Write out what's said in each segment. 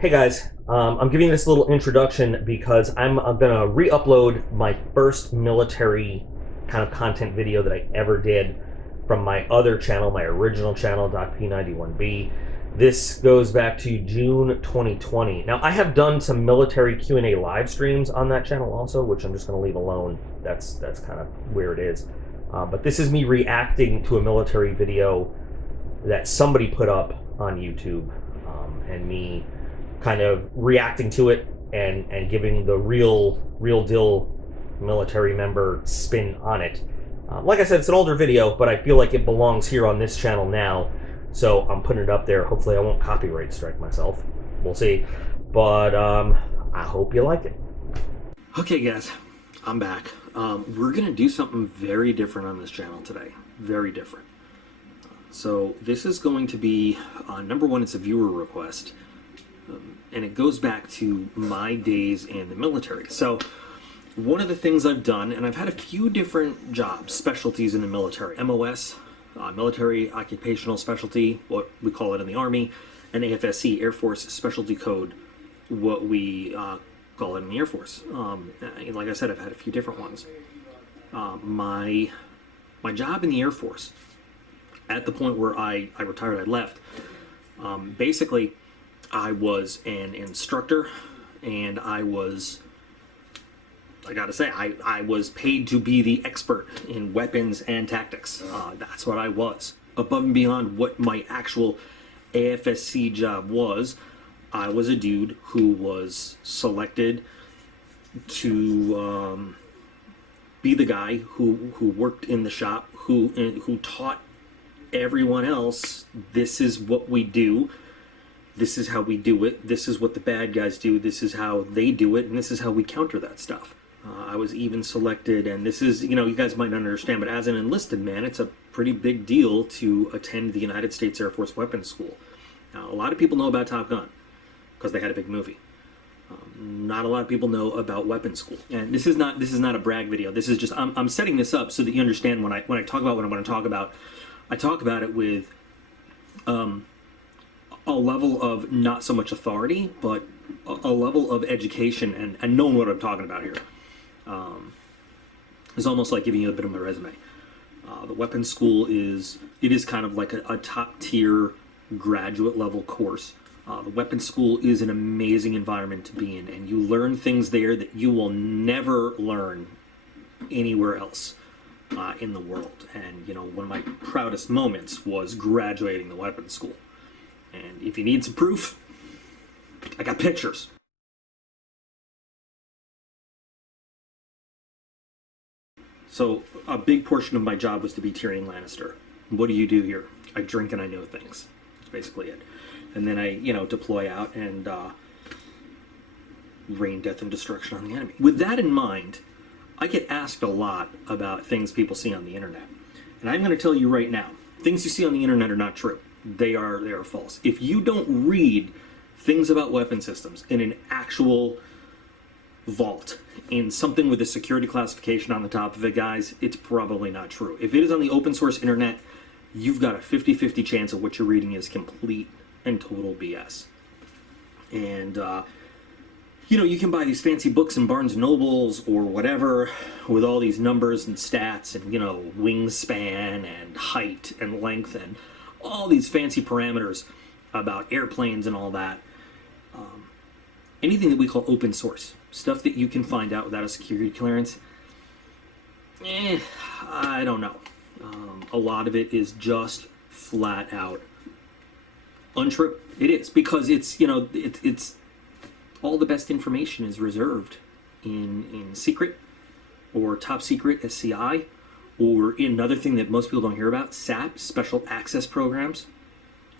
Hey guys, I'm giving this little introduction because I'm gonna re-upload my first military kind of content video that I ever did from my other channel, my original channel, DocP91B. This goes back to June 2020. Now I have done some military Q&A live streams on that channel also, which I'm just gonna leave alone. That's kind of where it is. But this is me reacting to a military video that somebody put up on YouTube, and me kind of reacting to it and giving the real deal military member spin on it. Like I said, it's an older video, but I feel like it belongs here on this channel now, so I'm putting it up there. Hopefully I won't copyright strike myself. We'll see. But I hope you like it. Okay guys, I'm back. We're gonna do something very different on this channel today. Very different. So this is going to be, number one, it's a viewer request. And it goes back to my days in the military. So one of the things I've done, and I've had a few different jobs, specialties in the military. MOS, military occupational specialty, what we call it in the Army, and AFSC, Air Force Specialty Code, what we call it in the Air Force. Like I said, I've had a few different ones. My job in the Air Force, at the point where I retired, I left, basically I was an instructor, and I gotta say, I was paid to be the expert in weapons and tactics. That's what I was. Above and beyond what my actual AFSC job was, I was a dude who was selected to be the guy who worked in the shop, who taught everyone else, this is what we do. This is how we do it. This is what the bad guys do. This is how they do it. And this is how we counter that stuff. I was even selected, and this is, you guys might not understand, but as an enlisted man, it's a pretty big deal to attend the United States Air Force Weapons School. Now, a lot of people know about Top Gun because they had a big movie. Not a lot of people know about weapons school. And this is not a brag video. This is just, I'm setting this up so that you understand when I talk about what I'm going to talk about, I talk about it with a level of not so much authority, but a level of education and knowing what I'm talking about here. It's almost like giving you a bit of my resume. The weapons school is kind of like a top tier graduate level course. The weapons school is an amazing environment to be in, and you learn things there that you will never learn anywhere else in the world. And one of my proudest moments was graduating the weapons school. And if you need some proof, I got pictures. So a big portion of my job was to be Tyrion Lannister. What do you do here? I drink and I know things. That's basically it. And then I, deploy out and rain death and destruction on the enemy. With that in mind, I get asked a lot about things people see on the internet. And I'm going to tell you right now, things you see on the internet are not true. They are false. If you don't read things about weapon systems in an actual vault, in something with a security classification on the top of it, guys, it's probably not true. If it is on the open source internet, you've got a 50-50 chance of what you're reading is complete and total BS. And, you can buy these fancy books in Barnes & Nobles or whatever with all these numbers and stats and, wingspan and height and length and all these fancy parameters about airplanes and all that. Anything that we call open source, stuff that you can find out without a security clearance, I don't know. A lot of it is just flat out untrue. It is, because it's all the best information is reserved in secret or top secret SCI, or in another thing that most people don't hear about, SAP, Special Access Programs.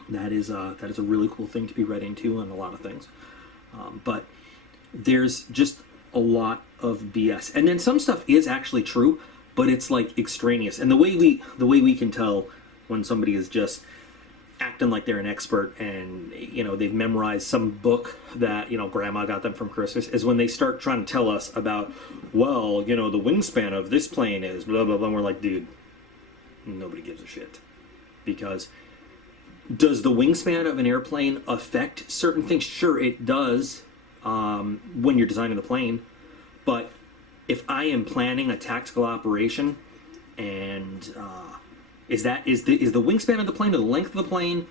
That is a really cool thing to be read into on a lot of things. But there's just a lot of BS. And then some stuff is actually true, but it's like extraneous. And the way we can tell when somebody is just acting like they're an expert and they've memorized some book that grandma got them from Christmas is when they start trying to tell us about, well, the wingspan of this plane is blah blah blah, and we're like, dude, nobody gives a shit, because Does the wingspan of an airplane affect certain things? Sure, it does when you're designing the plane. But if I am planning a tactical operation, and is the wingspan of the plane or the length of the plane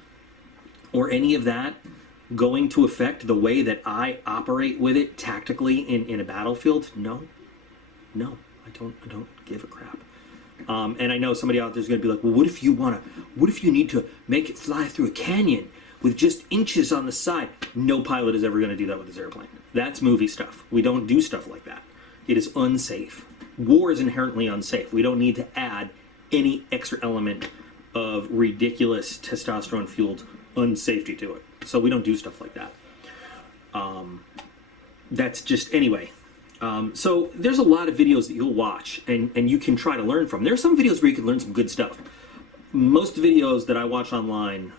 or any of that going to affect the way that I operate with it tactically in a battlefield? No, I don't give a crap. And I know somebody out there's going to be like, well, what if you need to make it fly through a canyon with just inches on the side? No pilot is ever going to do that with his airplane. That's movie stuff. We don't do stuff like that. It is unsafe. War is inherently unsafe. We don't need to add any extra element of ridiculous testosterone-fueled unsafety to it. So we don't do stuff like that. That's just, anyway. So there's a lot of videos that you'll watch and you can try to learn from. There are some videos where you can learn some good stuff. Most videos that I watch online,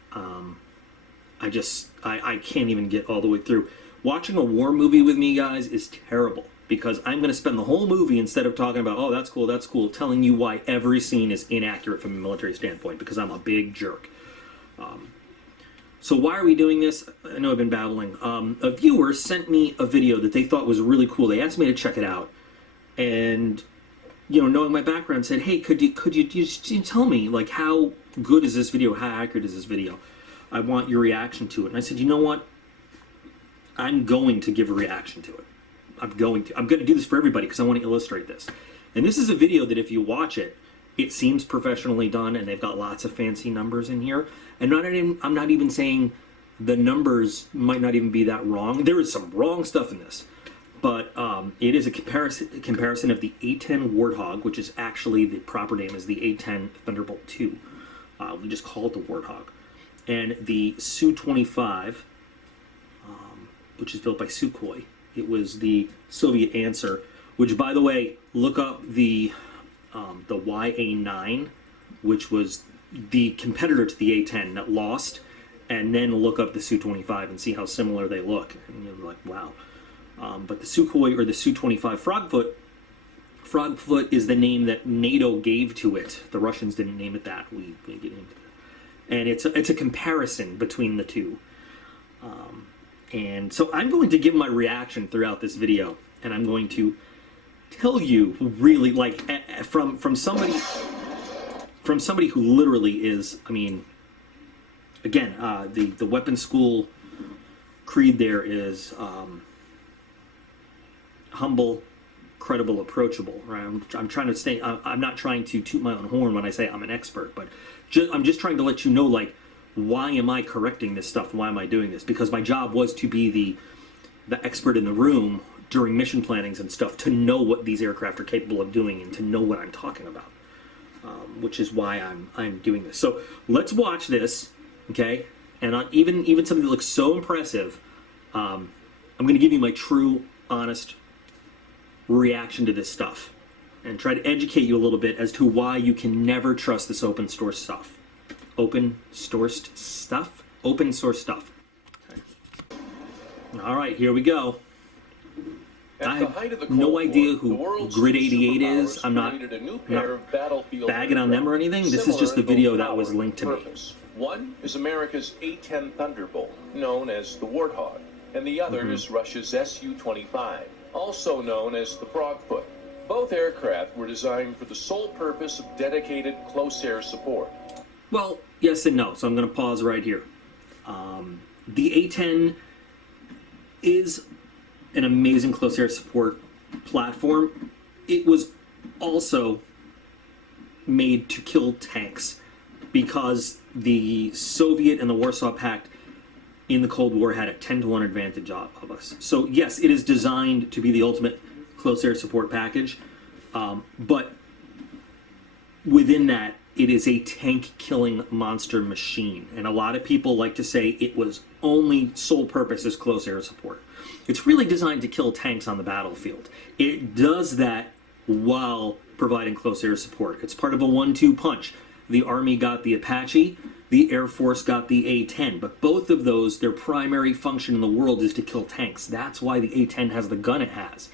I can't even get all the way through. Watching a war movie with me, guys, is terrible because I'm going to spend the whole movie, instead of talking about, oh, that's cool, telling you why every scene is inaccurate from a military standpoint because I'm a big jerk. So why are we doing this? I know I've been babbling. A viewer sent me a video that they thought was really cool. They asked me to check it out. And, you know, knowing my background, said, hey, could you just tell me, like, how good is this video? How accurate is this video? I want your reaction to it. And I said, you know what? I'm going to give a reaction to it. I'm going to do this for everybody because I want to illustrate this. And this is a video that if you watch it, it seems professionally done, and they've got lots of fancy numbers in here. And I'm not even saying the numbers might not even be that wrong. There is some wrong stuff in this. But it is a comparison of the A-10 Warthog, which is actually, the proper name is the A-10 Thunderbolt II. We just call it the Warthog. And the Su-25, which is built by Sukhoi. It was the Soviet answer, which, by the way, look up the YA-9, which was the competitor to the A-10 that lost, and then look up the Su-25 and see how similar they look. And you're like, wow. But the Sukhoi, or the Su-25 Frogfoot is the name that NATO gave to it. The Russians didn't name it that. We named it that. And it's a comparison between the two. And so I'm going to give my reaction throughout this video, and I'm going to tell you really, like, from somebody who literally is, I mean, again, the weapons school creed there is humble, credible, approachable. Right? I'm trying to stay. I'm not trying to toot my own horn when I say I'm an expert, but I'm just trying to let you know, like, why am I correcting this stuff? Why am I doing this? Because my job was to be the expert in the room during mission plannings and stuff, to know what these aircraft are capable of doing and to know what I'm talking about, which is why I'm doing this. So let's watch this, okay? And even something that looks so impressive, I'm going to give you my true, honest reaction to this stuff and try to educate you a little bit as to why you can never trust this open source stuff. Open source stuff? Open source stuff. Okay. All right, here we go. I have no idea who Grid 88 is. I'm not bagging on them or anything. This is just the video that was linked to me. One is America's A-10 Thunderbolt, known as the Warthog, and the other is Russia's Su-25, also known as the Frogfoot. Both aircraft were designed for the sole purpose of dedicated close air support. Well, yes and no, so I'm going to pause right here. The A-10 is an amazing close air support platform. It was also made to kill tanks because the Soviet and the Warsaw Pact in the Cold War had a 10-to-1 advantage of us. So yes, it is designed to be the ultimate close air support package, but within that, it is a tank-killing monster machine. And a lot of people like to say it was only sole purpose as close air support. It's really designed to kill tanks on the battlefield. It does that while providing close air support. It's part of a 1-2 punch. The Army got the Apache, the Air Force got the A-10, but both of those, their primary function in the world is to kill tanks. That's why the A-10 has the gun it has.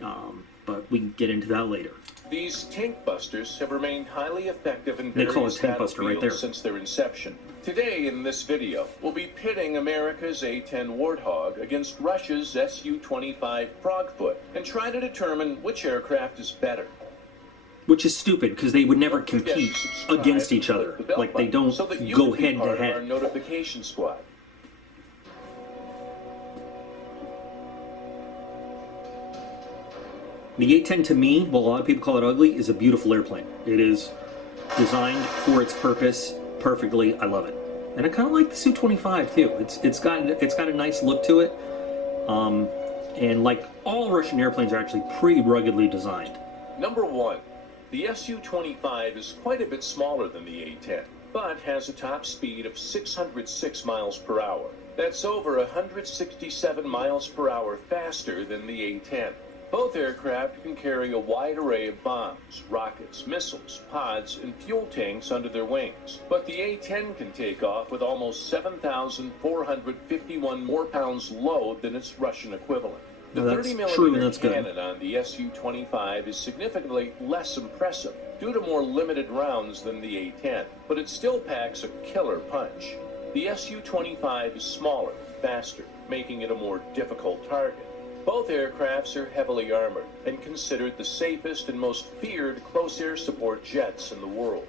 But we can get into that later. These tank busters have remained highly effective in They call it various tank buster right there. battlefields since their inception. Today in this video, we'll be pitting America's A-10 Warthog against Russia's Su-25 Frogfoot and try to determine which aircraft is better. Which is stupid, because they would never Don't forget to compete subscribe against and each click other. the bell Like, they button don't so that you go can be head part to of our head. notification squad. The A-10 to me, while a lot of people call it ugly, is a beautiful airplane. It is designed for its purpose perfectly. I love it. And I kind of like the Su-25 too. It's got a nice look to it. And like all Russian airplanes are actually pretty ruggedly designed. Number 1. The Su-25 is quite a bit smaller than the A-10, but has a top speed of 606 miles per hour. That's over 167 miles per hour faster than the A-10. Both aircraft can carry a wide array of bombs, rockets, missiles, pods, and fuel tanks under their wings. But the A-10 can take off with almost 7,451 more pounds load than its Russian equivalent. The No, that's 30 true, and millimeter that's good. cannon on the Su-25 is significantly less impressive due to more limited rounds than the A-10, but it still packs a killer punch. The Su-25 is smaller, faster, making it a more difficult target. Both aircrafts are heavily armored and considered the safest and most feared close air support jets in the world.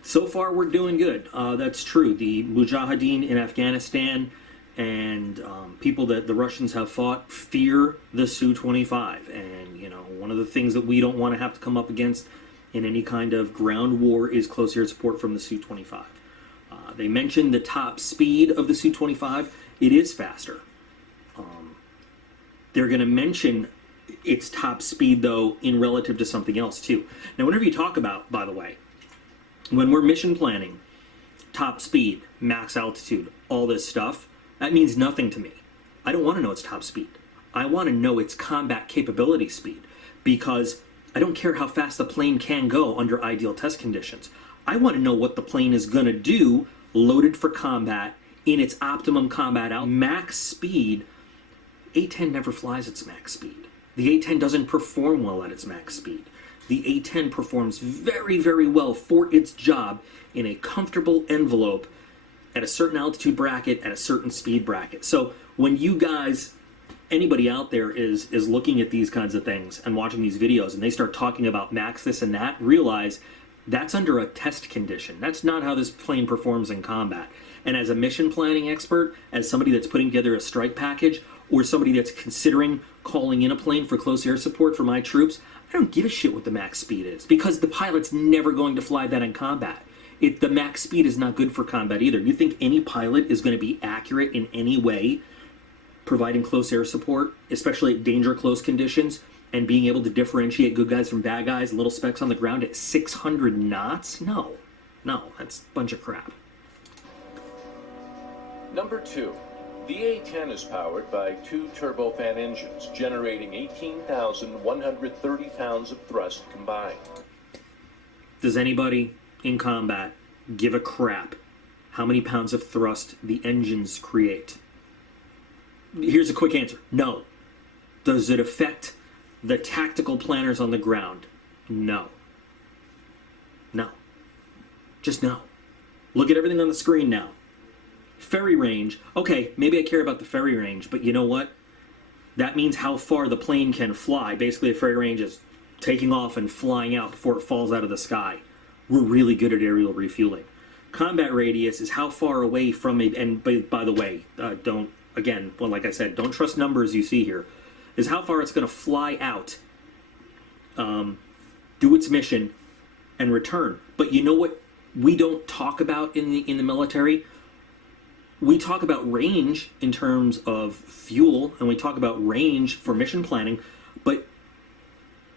So far, we're doing good. That's true. The Mujahideen in Afghanistan and people that the Russians have fought fear the Su-25. And, you know, one of the things that we don't want to have to come up against in any kind of ground war is close air support from the Su-25. They mentioned the top speed of the Su-25. It is faster. They're going to mention its top speed, though, in relative to something else, too. Now, whenever you talk about, by the way, when we're mission planning, top speed, max altitude, all this stuff, that means nothing to me. I don't want to know its top speed. I want to know its combat capability speed, because I don't care how fast the plane can go under ideal test conditions. I want to know what the plane is going to do loaded for combat in its optimum combat out. Max speed, A-10 never flies its max speed. The A-10 doesn't perform well at its max speed. The A-10 performs very, very well for its job in a comfortable envelope at a certain altitude bracket, at a certain speed bracket. So when you guys, anybody out there is looking at these kinds of things and watching these videos and they start talking about max this and that, realize that's under a test condition. That's not how this plane performs in combat. And as a mission planning expert, as somebody that's putting together a strike package, or somebody that's considering calling in a plane for close air support for my troops, I don't give a shit what the max speed is, because the pilot's never going to fly that in combat. The max speed is not good for combat either. You think any pilot is going to be accurate in any way providing close air support, especially at danger close conditions, and being able to differentiate good guys from bad guys, little specks on the ground at 600 knots? No, that's a bunch of crap. Number 2. The A-10 is powered by 2 turbofan engines, generating 18,130 pounds of thrust combined. Does anybody in combat give a crap how many pounds of thrust the engines create? Here's a quick answer. No. Does it affect the tactical planners on the ground? No. No. Just no. Look at everything on the screen now. Ferry range. Okay, maybe I care about the ferry range, but you know what? That means how far the plane can fly. Basically, a ferry range is taking off and flying out before it falls out of the sky. We're really good at aerial refueling. Combat radius is how far away from it, and by the way, don't, again, well, like I said, don't trust numbers you see here, is how far it's going to fly out, do its mission, and return. But you know what we don't talk about in the military? We talk about range in terms of fuel, and we talk about range for mission planning, but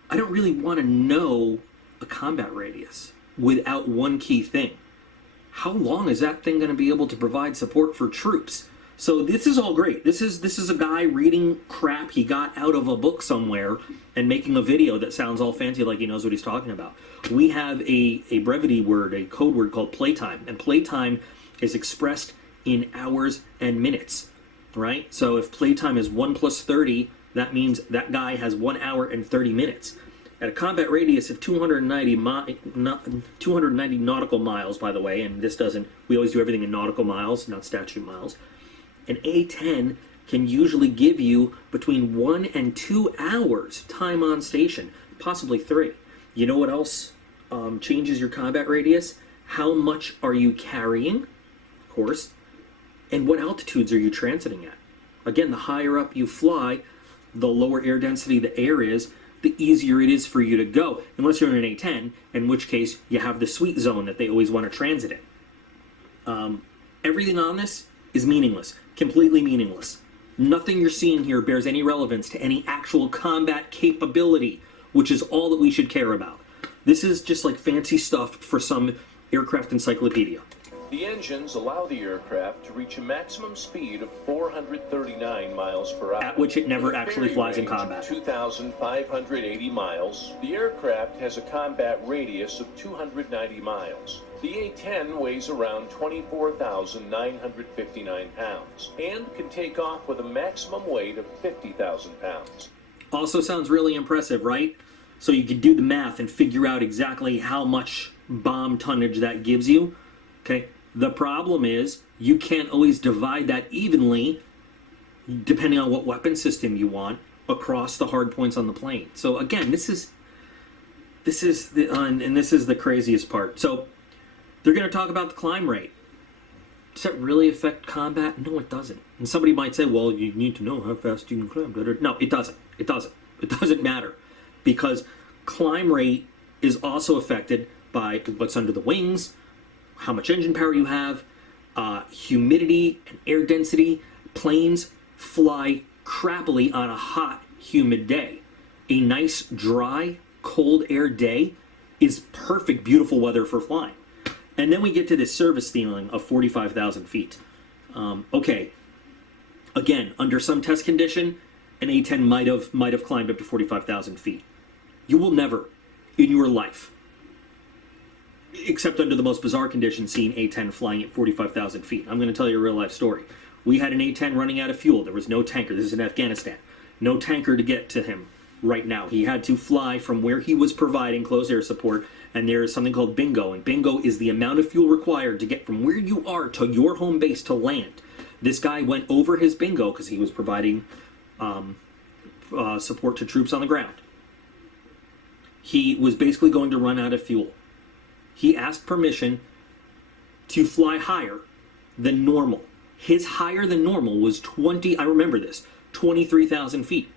I don't really want to know a combat radius without one key thing. How long is that thing going to be able to provide support for troops? So this is all great. This is a guy reading crap he got out of a book somewhere and making a video that sounds all fancy like he knows what he's talking about. We have a brevity word, a code word called playtime, and playtime is expressed in hours and minutes, right? So if playtime is 1 + 30, that means that guy has 1 hour and 30 minutes. At a combat radius of 290 nautical miles, by the way, and this doesn't, we always do everything in nautical miles, not statute miles. An A-10 can usually give you between 1 and 2 hours time on station, possibly 3. You know what else changes your combat radius? How much are you carrying, of course, and what altitudes are you transiting at? Again, the higher up you fly, the lower air density the air is, the easier it is for you to go, unless you're in an A-10, in which case you have the sweet zone that they always want to transit in. Everything on this is meaningless, completely meaningless. Nothing you're seeing here bears any relevance to any actual combat capability, which is all that we should care about. This is just like fancy stuff for some aircraft encyclopedia. The engines allow the aircraft to reach a maximum speed of 439 miles per hour. At which it never With a actually carry flies in range of combat. 2,580 miles, the aircraft has a combat radius of 290 miles. The A-10 weighs around 24,959 pounds and can take off with a maximum weight of 50,000 pounds. Also sounds really impressive, right? So you could do the math and figure out exactly how much bomb tonnage that gives you. Okay. The problem is you can't always divide that evenly, depending on what weapon system you want, across the hard points on the plane. So again, this is the craziest part. So they're going to talk about the climb rate. Does that really affect combat? No, it doesn't. And somebody might say, well, you need to know how fast you can climb. No, it doesn't. It doesn't. It doesn't matter, because climb rate is also affected by what's under the wings, how much engine power you have, humidity and air density. Planes fly crappily on a hot, humid day. A nice, dry, cold air day is perfect, beautiful weather for flying. And then we get to this service ceiling of 45,000 feet. Okay, again, under some test condition, an A-10 might have climbed up to 45,000 feet. You will never, in your life, except under the most bizarre conditions, see an A-10 flying at 45,000 feet. I'm going to tell you a real life story. We had an A-10 running out of fuel. There was no tanker. This is in Afghanistan. No tanker to get to him right now. He had to fly from where he was providing close air support, and there is something called bingo. And bingo is the amount of fuel required to get from where you are to your home base to land. This guy went over his bingo because he was providing support to troops on the ground. He was basically going to run out of fuel. He asked permission to fly higher than normal. His higher than normal was 23,000 feet.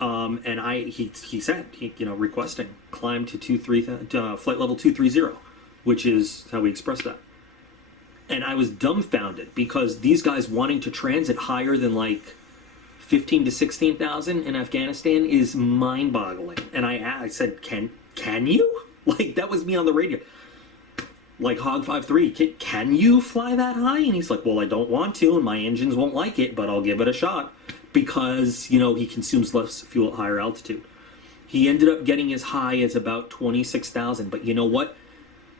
And he said, requesting climb to flight level 230, which is how we express that. And I was dumbfounded, because these guys wanting to transit higher than like 15 to 16,000 in Afghanistan is mind-boggling. And I said, can you? Like, that was me on the radio. Like Hog 5-3, can you fly that high? And he's like, well, I don't want to, and my engines won't like it, but I'll give it a shot. Because, he consumes less fuel at higher altitude. He ended up getting as high as about 26,000, but you know what?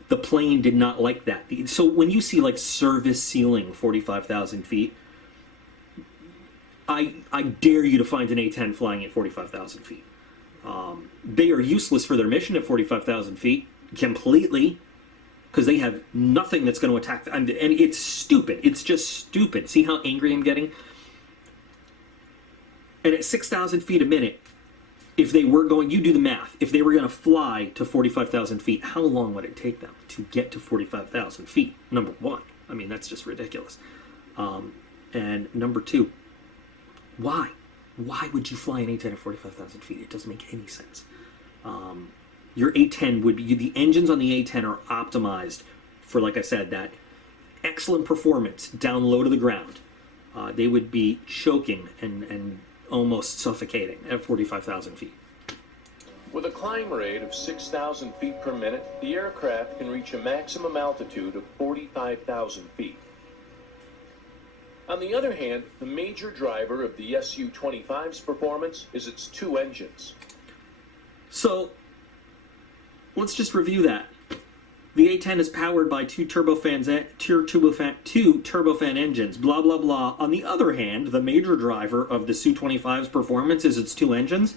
The plane did not like that. So when you see like service ceiling 45,000 feet, I dare you to find an A-10 flying at 45,000 feet. They are useless for their mission at 45,000 feet, completely, because they have nothing that's going to attack them. And it's stupid. It's just stupid. See how angry I'm getting? And at 6,000 feet a minute, if they were going, you do the math, if they were going to fly to 45,000 feet, how long would it take them to get to 45,000 feet? Number one. I mean, that's just ridiculous. And number two, why? Why would you fly an A-10 at 45,000 feet? It doesn't make any sense. Your A-10 would be, the engines on the A-10 are optimized for, like I said, that excellent performance down low to the ground. They would be choking and almost suffocating at 45,000 feet. With a climb rate of 6,000 feet per minute, the aircraft can reach a maximum altitude of 45,000 feet. On the other hand, the major driver of the Su-25's performance is its two engines. So, let's just review that. The A-10 is powered by two turbofan engines, blah, blah, blah. On the other hand, the major driver of the Su-25's performance is its two engines.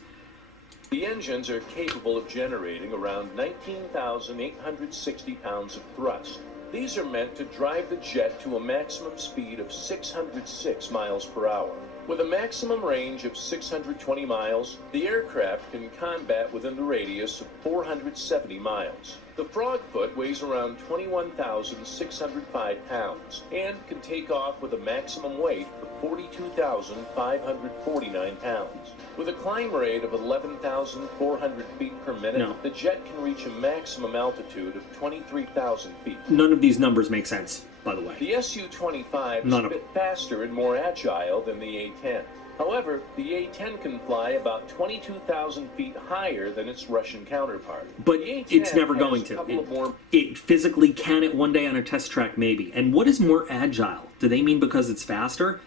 The engines are capable of generating around 19,860 pounds of thrust. These are meant to drive the jet to a maximum speed of 606 miles per hour. With a maximum range of 620 miles, the aircraft can combat within the radius of 470 miles. The Frogfoot weighs around 21,605 pounds and can take off with a maximum weight of 42,549 pounds. With a climb rate of 11,400 feet per minute, the jet can reach a maximum altitude of 23,000 feet. None of these numbers make sense, by the way. The Su-25 is a bit faster and more agile than the A-10. However, the A-10 can fly about 22,000 feet higher than its Russian counterpart. But it's never going to. It physically can it one day on a test track, maybe. And what is more agile? Do they mean because it's faster?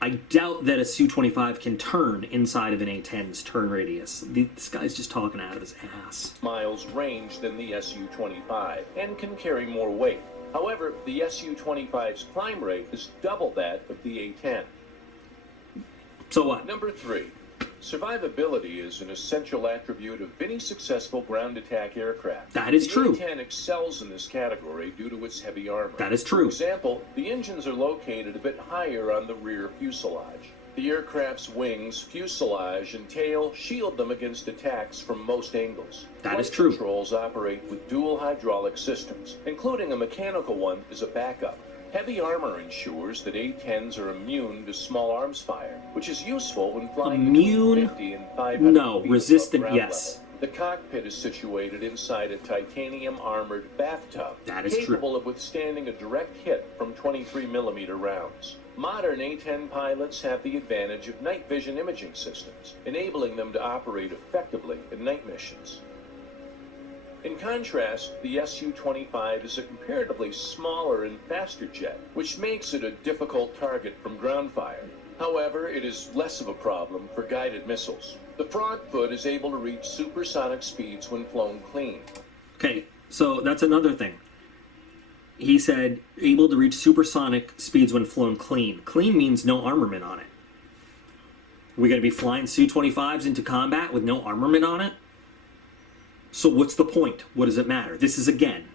I doubt that a Su-25 can turn inside of an A-10's turn radius. This guy's just talking out of his ass. Miles range than the Su-25 and can carry more weight. However, the Su-25's climb rate is double that of the A-10. So what? Number 3. Survivability is an essential attribute of any successful ground attack aircraft. That is true. The A-10 excels in this category due to its heavy armor. That is true. For example, the engines are located a bit higher on the rear fuselage. The aircraft's wings, fuselage, and tail shield them against attacks from most angles. That is true. Controls operate with dual hydraulic systems, including a mechanical one as a backup. Heavy armor ensures that A-10s are immune to small arms fire, which is useful when flying between 50 and 500 no, feet resistant, above ground yes. level. The cockpit is situated inside a titanium-armored bathtub, that is capable of withstanding a direct hit from 23mm rounds. Modern A-10 pilots have the advantage of night vision imaging systems, enabling them to operate effectively in night missions. In contrast, the Su-25 is a comparatively smaller and faster jet, which makes it a difficult target from ground fire. However, it is less of a problem for guided missiles. The Frogfoot is able to reach supersonic speeds when flown clean. Okay, so that's another thing. He said, able to reach supersonic speeds when flown clean. Clean means no armament on it. We're going to be flying Su-25s into combat with no armament on it? So what's the point? What does it matter? This is, again,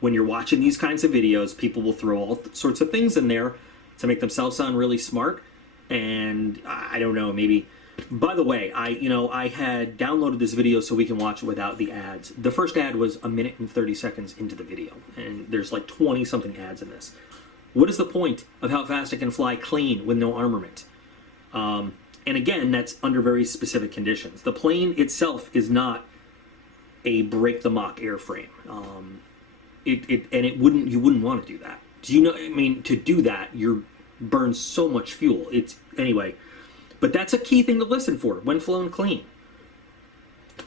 when you're watching these kinds of videos, people will throw all sorts of things in there to make themselves sound really smart. And I don't know, maybe... By the way, I had downloaded this video so we can watch it without the ads. The first ad was 1 minute and 30 seconds into the video, and there's like 20-something ads in this. What is the point of how fast it can fly clean with no armament? And again, that's under very specific conditions. The plane itself is not a break-the-mock airframe. You wouldn't want to do that. Do you know? I mean, to do that, you burn so much fuel. Anyway. But that's a key thing to listen for when flown clean.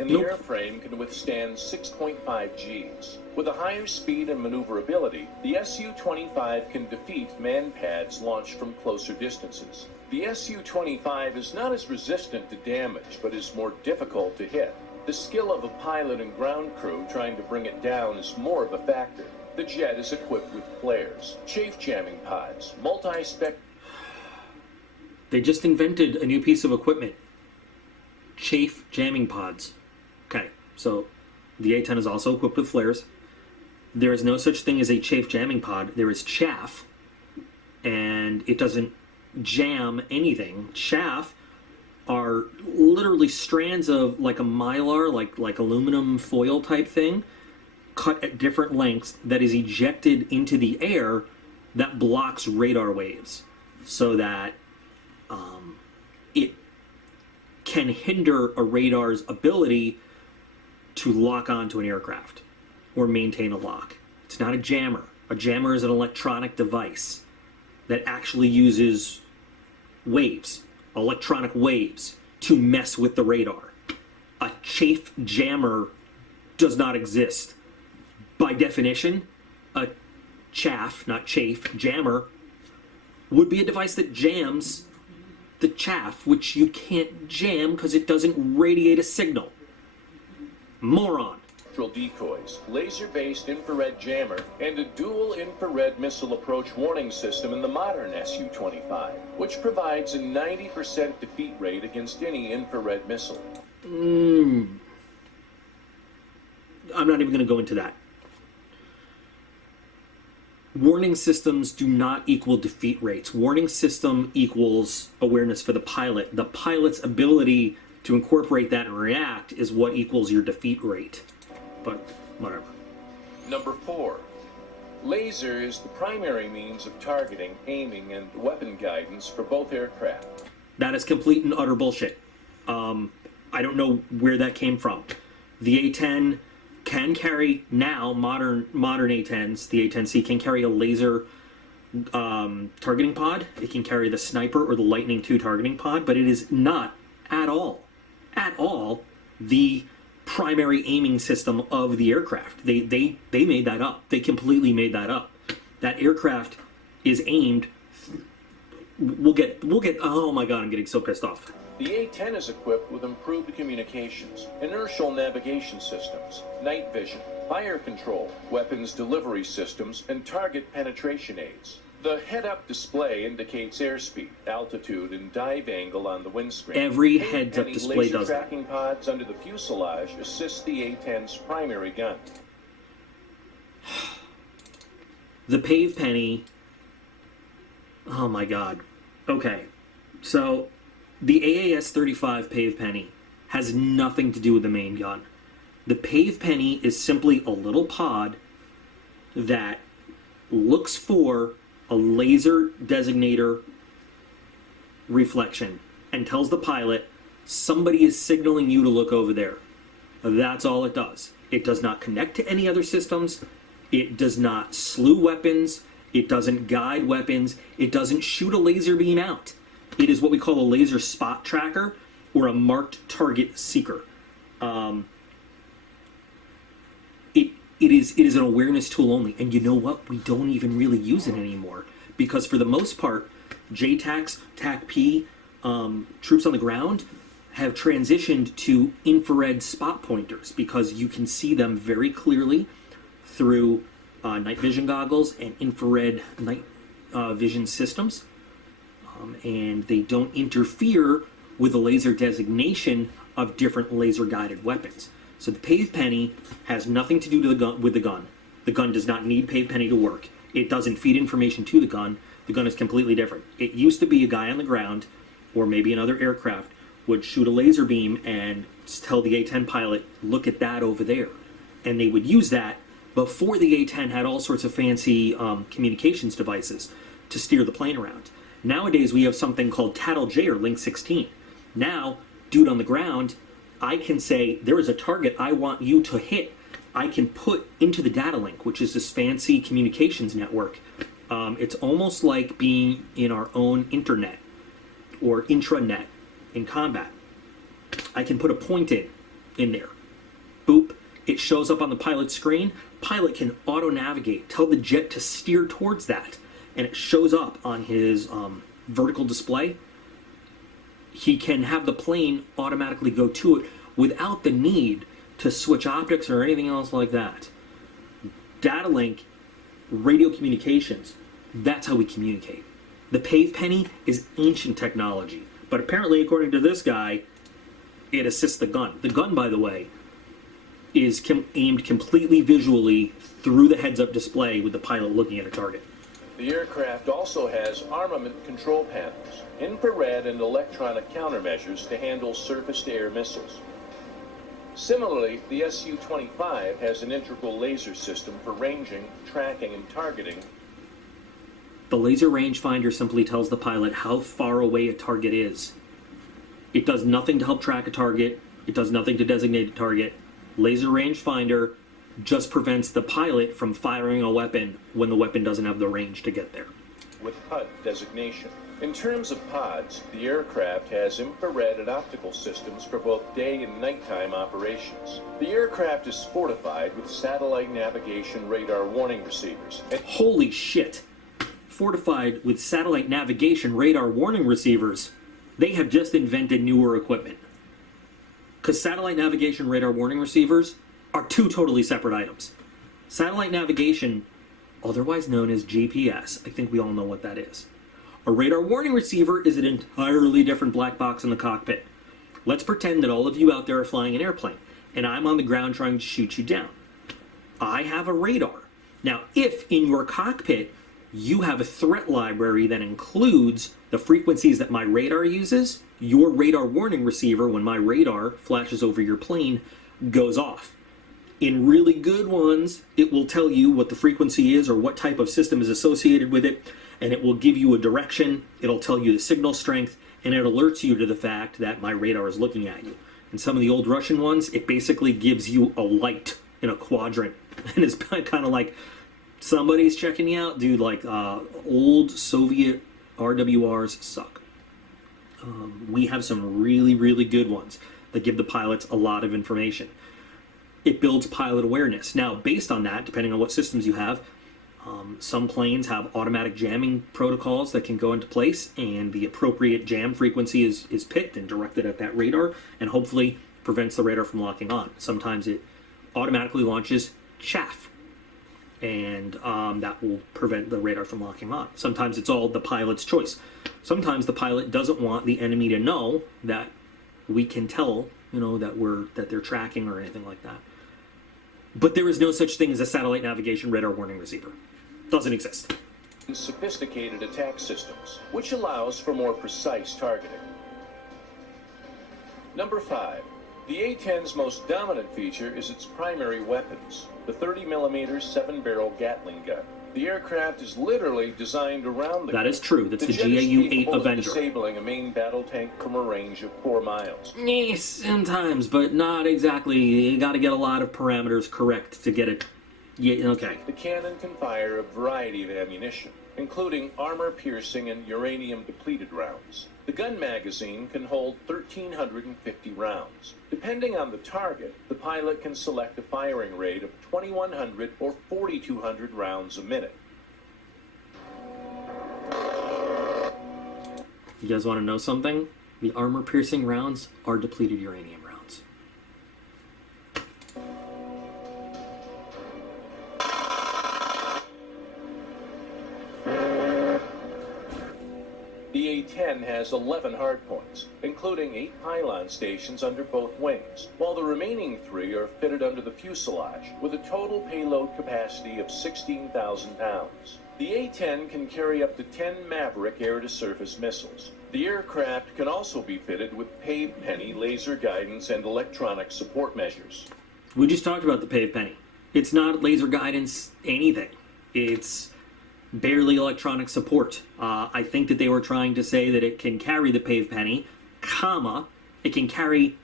And the airframe can withstand 6.5 Gs. With a higher speed and maneuverability, the Su-25 can defeat man pads launched from closer distances. The Su-25 is not as resistant to damage, but is more difficult to hit. The skill of a pilot and ground crew trying to bring it down is more of a factor. The jet is equipped with flares, chaff jamming pods, multi-spec... They just invented a new piece of equipment. Chaff jamming pods. Okay, so the A-10 is also equipped with flares. There is no such thing as a chaff jamming pod. There is chaff, and it doesn't jam anything. Chaff are literally strands of like a mylar, like aluminum foil type thing, cut at different lengths that is ejected into the air that blocks radar waves so that it can hinder a radar's ability to lock onto an aircraft or maintain a lock. It's not a jammer. A jammer is an electronic device that actually uses waves, electronic waves, to mess with the radar. A chaff jammer does not exist. By definition, a chaff, not chaff, jammer would be a device that jams the chaff, which you can't jam because it doesn't radiate a signal. Moron. spectral decoys, laser-based infrared jammer, and a dual infrared missile approach warning system in the modern Su-25, which provides a 90% defeat rate against any infrared missile. I'm not even going to go into that. Warning systems do not equal defeat rates. Warning system equals awareness for the pilot. The pilot's ability to incorporate that and react is what equals your defeat rate. But whatever. Number 4. Laser is the primary means of targeting, aiming, and weapon guidance for both aircraft. That is complete and utter bullshit. I don't know where that came from. The A-10 can carry now, modern A-10s, the A-10C can carry a laser targeting pod. It can carry the Sniper or the Lightning II targeting pod, but it is not at all the primary aiming system of the aircraft. They made that up. They completely made that up. That aircraft is aimed. We'll get. Oh my god, I'm getting so pissed off. The A-10 is equipped with improved communications, inertial navigation systems, night vision, fire control, weapons delivery systems, and target penetration aids. The head-up display indicates airspeed, altitude, and dive angle on the windscreen. Every heads-up display does that. Laser tracking pods under the fuselage assist the A-10's primary gun. The Pave Penny. Oh my god. Okay, so the AAS-35 Pave Penny has nothing to do with the main gun. The Pave Penny is simply a little pod that looks for a laser designator reflection and tells the pilot somebody is signaling you to look over there. That's all it does. It does not connect to any other systems. It does not slew weapons. It doesn't guide weapons. It doesn't shoot a laser beam out. It is what we call a laser spot tracker or a marked target seeker. It is an awareness tool only. And you know what? We don't even really use it anymore. Because for the most part, JTACs, TACP, troops on the ground have transitioned to infrared spot pointers because you can see them very clearly through night vision goggles and infrared night vision systems. And they don't interfere with the laser designation of different laser-guided weapons. So the Pave Penny has nothing to do with the gun. The gun does not need Pave Penny to work. It doesn't feed information to the gun. The gun is completely different. It used to be a guy on the ground, or maybe another aircraft, would shoot a laser beam and tell the A-10 pilot, look at that over there. And they would use that before the A-10 had all sorts of fancy communications devices to steer the plane around. Nowadays, we have something called Tattle-J or Link 16. Now, dude on the ground, I can say, there is a target I want you to hit. I can put into the data link, which is this fancy communications network. It's almost like being in our own internet or intranet in combat. I can put a point in there. Boop. It shows up on the pilot's screen. Pilot can auto-navigate, tell the jet to steer towards that. And it shows up on his vertical display. He can have the plane automatically go to it without the need to switch optics or anything else like that. Data link, radio communications, that's how we communicate. The Pave Penny is ancient technology, but apparently, according to this guy, it assists the gun. The gun, by the way, is aimed completely visually through the heads-up display with the pilot looking at a target. The aircraft also has armament control panels, infrared and electronic countermeasures to handle surface-to-air missiles. Similarly, the Su-25 has an integral laser system for ranging, tracking, and targeting. The laser rangefinder simply tells the pilot how far away a target is. It does nothing to help track a target. It does nothing to designate a target. Laser rangefinder just prevents the pilot from firing a weapon when the weapon doesn't have the range to get there. With PUD designation. In terms of pods, the aircraft has infrared and optical systems for both day and nighttime operations. The aircraft is fortified with satellite navigation radar warning receivers. Holy shit! Fortified with satellite navigation radar warning receivers. They have just invented newer equipment. Because satellite navigation radar warning receivers are two totally separate items. Satellite navigation, otherwise known as GPS, I think we all know what that is. A radar warning receiver is an entirely different black box in the cockpit. Let's pretend that all of you out there are flying an airplane, and I'm on the ground trying to shoot you down. I have a radar. Now, if in your cockpit you have a threat library that includes the frequencies that my radar uses, your radar warning receiver, when my radar flashes over your plane, goes off. In really good ones, it will tell you what the frequency is or what type of system is associated with it, and it will give you a direction, it'll tell you the signal strength, and it alerts you to the fact that my radar is looking at you. In some of the old Russian ones, it basically gives you a light in a quadrant, and it's kind of like, somebody's checking you out, dude. Like old Soviet RWRs suck. We have some really, really good ones that give the pilots a lot of information. It builds pilot awareness. Now, based on that, depending on what systems you have, some planes have automatic jamming protocols that can go into place, and the appropriate jam frequency is picked and directed at that radar, and hopefully prevents the radar from locking on. Sometimes it automatically launches chaff, and that will prevent the radar from locking on. Sometimes it's all the pilot's choice. Sometimes the pilot doesn't want the enemy to know that we can tell, that they're tracking or anything like that. But there is no such thing as a satellite navigation radar warning receiver. Doesn't exist. Sophisticated attack systems, which allows for more precise targeting. Number 5. The A-10's most dominant feature is its primary weapons, the 30mm 7-barrel Gatling gun. The aircraft is literally designed around the gun. That is true. That's the jet is GAU-8 capable of Avenger. disabling a main battle tank from a range of 4 miles. Yes, sometimes, but not exactly. You got to get a lot of parameters correct to get it. Yeah, okay. The cannon can fire a variety of ammunition, including armor-piercing and uranium-depleted rounds. The gun magazine can hold 1,350 rounds. Depending on the target, the pilot can select a firing rate of 2,100 or 4,200 rounds a minute. You guys want to know something? The armor-piercing rounds are depleted uranium rounds. The A-10 has 11 hardpoints, including 8 pylon stations under both wings, while the remaining 3 are fitted under the fuselage, with a total payload capacity of 16,000 pounds. The A-10 can carry up to 10 Maverick air-to-surface missiles. The aircraft can also be fitted with pave penny laser guidance and electronic support measures. We just talked about the pave penny. It's not laser guidance anything. It's barely electronic support. I think that they were trying to say that it can carry the pave penny, comma, it can carry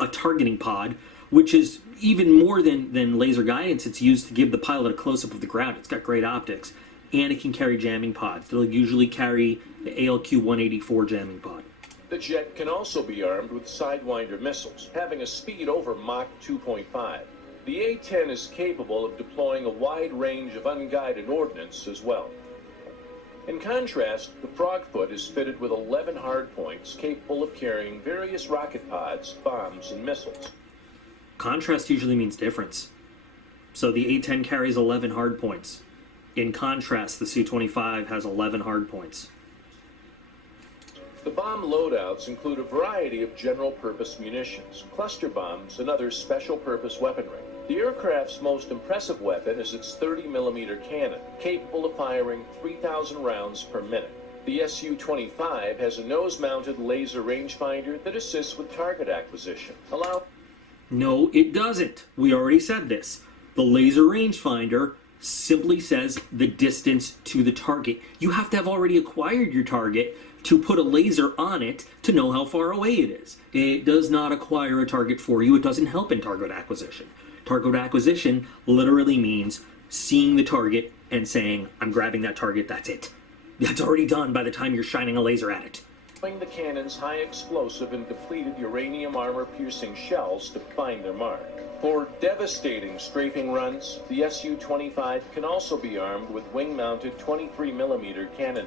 a targeting pod, which is even more than laser guidance. It's used to give the pilot a close-up of the ground. It's got great optics. And it can carry jamming pods. They'll usually carry the ALQ-184 jamming pod. The jet can also be armed with Sidewinder missiles, having a speed over Mach 2.5. The A-10 is capable of deploying a wide range of unguided ordnance as well. In contrast, the Frogfoot is fitted with 11 hardpoints capable of carrying various rocket pods, bombs, and missiles. Contrast usually means difference. So the A-10 carries 11 hardpoints. In contrast, the Su-25 has 11 hardpoints. The bomb loadouts include a variety of general-purpose munitions, cluster bombs, and other special-purpose weaponry. The aircraft's most impressive weapon is its 30mm cannon, capable of firing 3,000 rounds per minute. The Su-25 has a nose-mounted laser rangefinder that assists with target acquisition. No, it doesn't. We already said this. The laser rangefinder simply says the distance to the target. You have to have already acquired your target to put a laser on it to know how far away it is. It does not acquire a target for you. It doesn't help in target acquisition. Target acquisition literally means seeing the target and saying, I'm grabbing that target, that's it. That's already done by the time you're shining a laser at it. The cannon's high explosive and depleted uranium armor-piercing shells to find their mark. For devastating strafing runs, the Su-25 can also be armed with wing-mounted 23mm cannon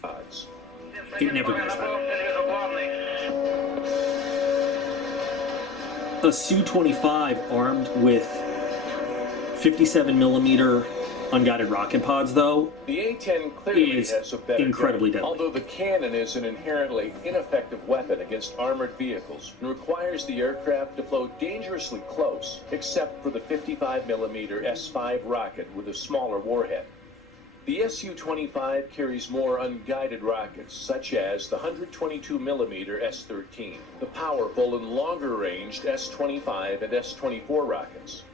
pods. It never does that. a Su-25 armed with 57 millimeter unguided rocket pods, though, The A-10 clearly is has a better incredibly gun, deadly. although the cannon is an inherently ineffective weapon against armored vehicles and requires the aircraft to flow dangerously close, except for the 55mm S-5 rocket with a smaller warhead. The Su-25 carries more unguided rockets, such as the 122mm S-13, the powerful and longer-ranged S-25 and S-24 rockets.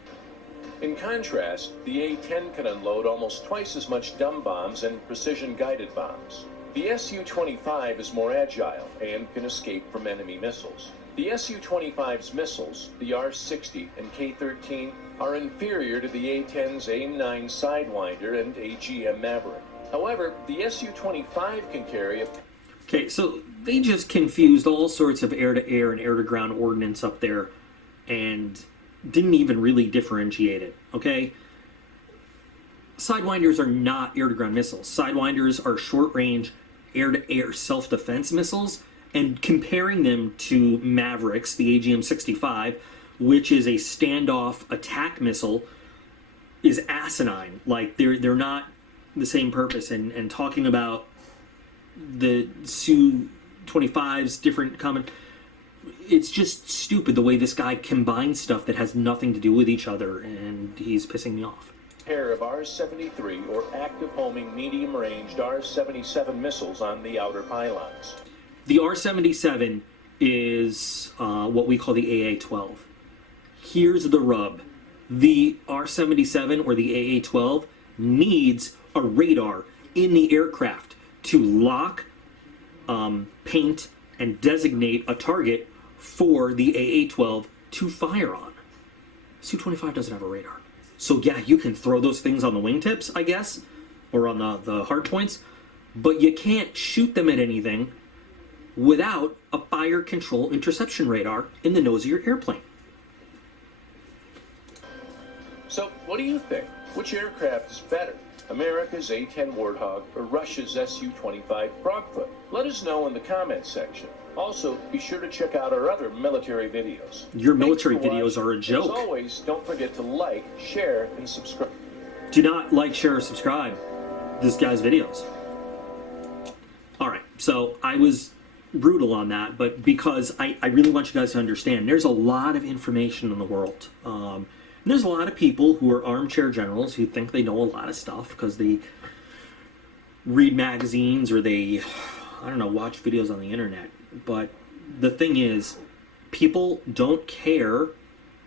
In contrast, the A-10 can unload almost twice as much dumb bombs and precision-guided bombs. The Su-25 is more agile and can escape from enemy missiles. The Su-25's missiles, the R-60 and K-13, are inferior to the A-10's AIM-9 Sidewinder and AGM Maverick. However, the Su-25 can carry a... Okay, so they just confused all sorts of air-to-air and air-to-ground ordnance up there and didn't even really differentiate it, okay? Sidewinders are not air-to-ground missiles. Sidewinders are short-range air-to-air self-defense missiles, and comparing them to Mavericks, the AGM-65, which is a standoff attack missile, is asinine. Like, they're not the same purpose. And talking about the Su-25's different comment, it's just stupid the way this guy combines stuff that has nothing to do with each other, and he's pissing me off. pair of R-73 or active homing medium-ranged R-77 missiles on the outer pylons. The R-77 is what we call the AA-12. Here's the rub. The R-77 or the AA-12 needs a radar in the aircraft to lock, paint, and designate a target for the AA-12 to fire on. Su-25 doesn't have a radar. So yeah, you can throw those things on the wingtips, I guess, or on the hard points, but you can't shoot them at anything without a fire control interception radar in the nose of your airplane. So, what do you think? Which aircraft is better? America's A-10 Warthog or Russia's Su-25 Frogfoot? Let us know in the comments section. Also, be sure to check out our other military videos. Your military Thanks for videos watching. are a joke. As always, don't forget to like, share, and subscribe. Do not like, share, or subscribe this guy's videos. Alright, so I was brutal on that, but because I really want you guys to understand, there's a lot of information in the world. And there's a lot of people who are armchair generals who think they know a lot of stuff because they read magazines or they, I don't know, watch videos on the internet. But the thing is, people don't care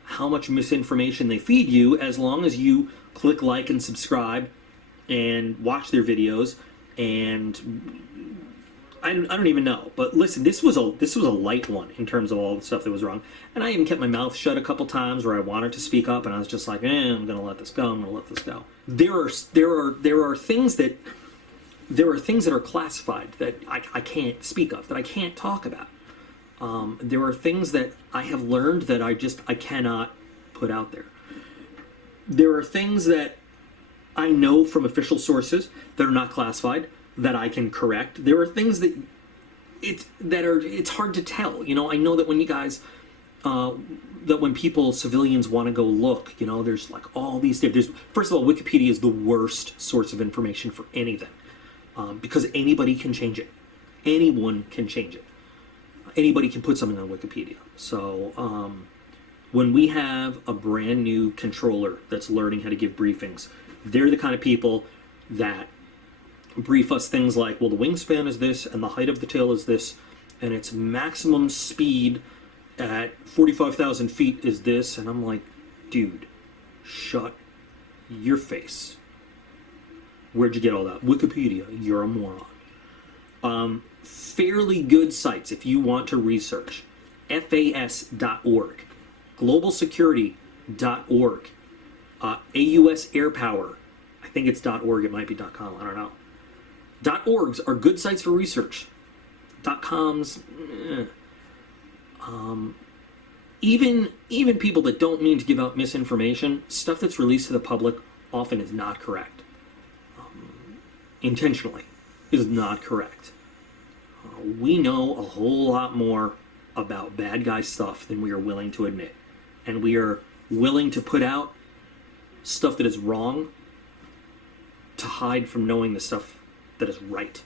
how much misinformation they feed you as long as you click like and subscribe and watch their videos. And I don't even know. But listen, this was a light one in terms of all the stuff that was wrong. And I even kept my mouth shut a couple times where I wanted to speak up, and I was just like, I'm gonna let this go. I'm gonna let this go. There are things that are classified that I can't speak of, that I can't talk about. There are things that I have learned that I cannot put out there. There are things that I know from official sources that are not classified that I can correct. There are things that it's hard to tell. You know, I know that when you guys that when civilians want to go look, you know, there's like all these there's first of all, Wikipedia is the worst source of information for anything. Because anybody can change it. Anyone can change it. Anybody can put something on Wikipedia. So when we have a brand new controller that's learning how to give briefings, they're the kind of people that brief us things like, well, the wingspan is this, and the height of the tail is this, and its maximum speed at 45,000 feet is this, and I'm like, dude, shut your face. Where'd you get all that? Wikipedia, you're a moron. Fairly good sites if you want to research. FAS.org, globalsecurity.org, AUS Air Power, I think it's .org, it might be .com, I don't know. .orgs are good sites for research. .coms, even people that don't mean to give out misinformation, stuff that's released to the public often is not correct. Intentionally is not correct. We know a whole lot more about bad guy stuff than we are willing to admit. and we are willing to put out stuff that is wrong to hide from knowing the stuff that is right,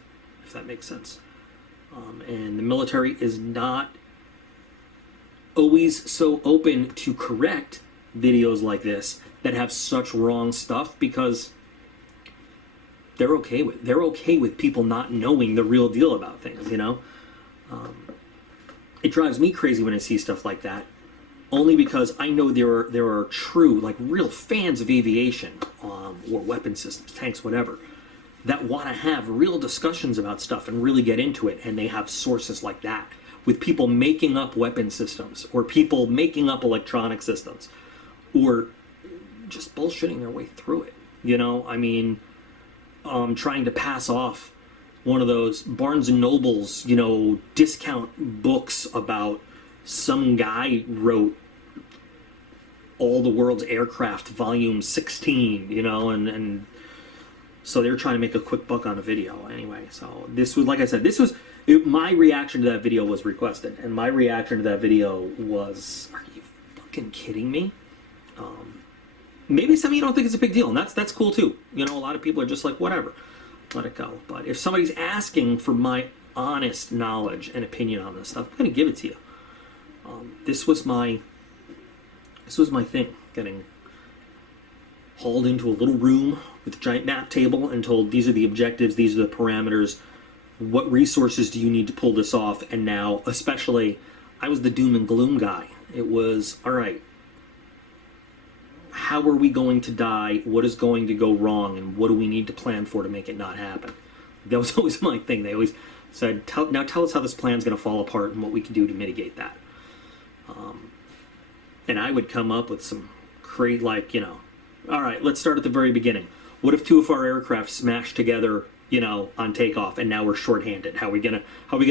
if that makes sense. And the military is not always so open to correct videos like this that have such wrong stuff, because they're okay with people not knowing the real deal about things, you know? It drives me crazy when I see stuff like that, only because I know there are true, like, real fans of aviation, or weapon systems, tanks, whatever, that want to have real discussions about stuff and really get into it, and they have sources like that, with people making up weapon systems, or people making up electronic systems, or just bullshitting their way through it, you know? I mean, trying to pass off one of those Barnes and Nobles, you know, discount books about some guy wrote All the World's Aircraft Volume 16, you know, and so they're trying to make a quick buck on a video anyway. So this was, like I said, my reaction to that video was requested, and my reaction to that video was, are you fucking kidding me? Maybe some of you don't think it's a big deal, and that's cool too. You know, a lot of people are just like, whatever, let it go. But if somebody's asking for my honest knowledge and opinion on this stuff, I'm going to give it to you. This was my thing, getting hauled into a little room with a giant map table and told, these are the objectives, these are the parameters, what resources do you need to pull this off? And now, especially, I was the doom and gloom guy. It was, all right, how are we going to die? What is going to go wrong? And what do we need to plan for to make it not happen? That was always my thing. They always said, now tell us how this plan's going to fall apart and what we can do to mitigate that. And I would come up with some crazy, like, you know, all right, let's start at the very beginning. What if two of our aircraft smash together, you know, on takeoff, and now we're shorthanded? How are we gonna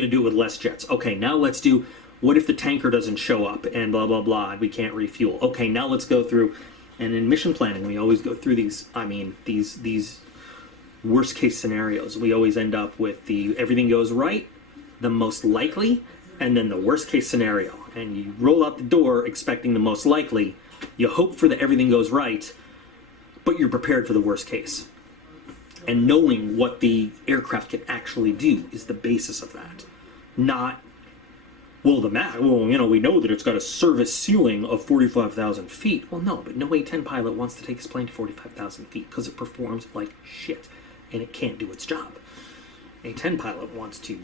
do it with less jets? Okay, now let's do, what if the tanker doesn't show up and blah blah blah and we can't refuel? Okay, now let's go through. And in mission planning, we always go through these, I mean, these worst case scenarios. We always end up with the everything goes right, the most likely, and then the worst case scenario. And you roll out the door expecting the most likely. You hope for the everything goes right, but you're prepared for the worst case. And knowing what the aircraft can actually do is the basis of that. Not, well, you know, we know that it's got a service ceiling of 45,000 feet. Well, no, but no A-10 pilot wants to take his plane to 45,000 feet because it performs like shit and it can't do its job. A-10 pilot wants to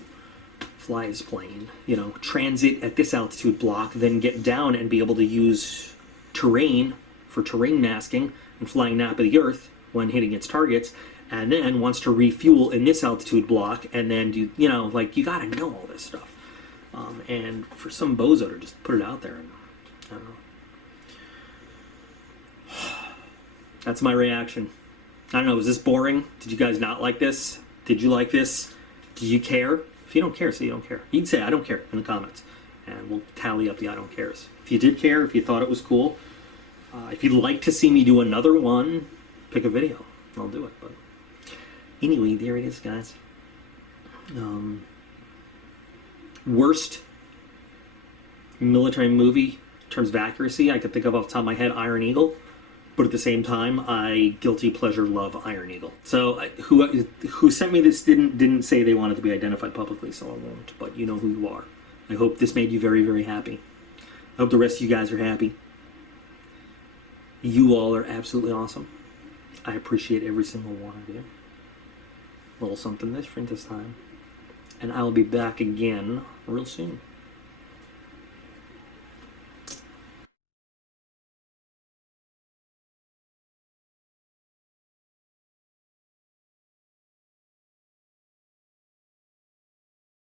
fly his plane, you know, transit at this altitude block, then get down and be able to use terrain for terrain masking and flying nap of the earth when hitting its targets, and then wants to refuel in this altitude block, and then do, you know, like, you gotta know all this stuff. And for some bozo to just put it out there, and I don't know. That's my reaction. I don't know, was this boring? Did you guys not like this? Did you like this? Do you care? If you don't care, say you don't care. You can say I don't care in the comments, and we'll tally up the I don't cares. If you did care, if you thought it was cool, if you'd like to see me do another one, pick a video. I'll do it. But anyway, there it is, guys. Worst military movie in terms of accuracy I could think of off the top of my head, Iron Eagle. But at the same time, I guilty pleasure love Iron Eagle. So who sent me this didn't say they wanted to be identified publicly, so I won't. But you know who you are. I hope this made you very, very happy. I hope the rest of you guys are happy. You all are absolutely awesome. I appreciate every single one of you. A little something different this time. And I'll be back again real soon.